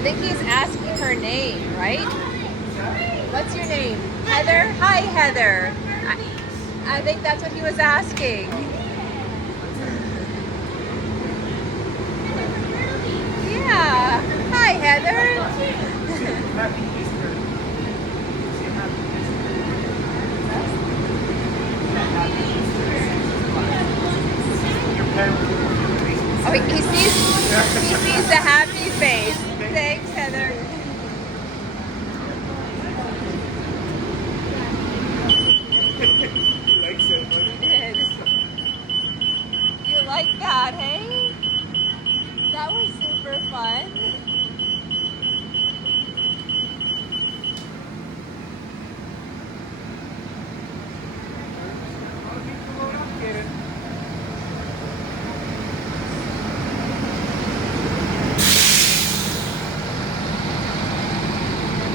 I think he's asking her name, right? What's your name? Heather? Hi, Heather. I think that's what he was asking. Yeah. Hi, Heather. Oh, he sees the happy face.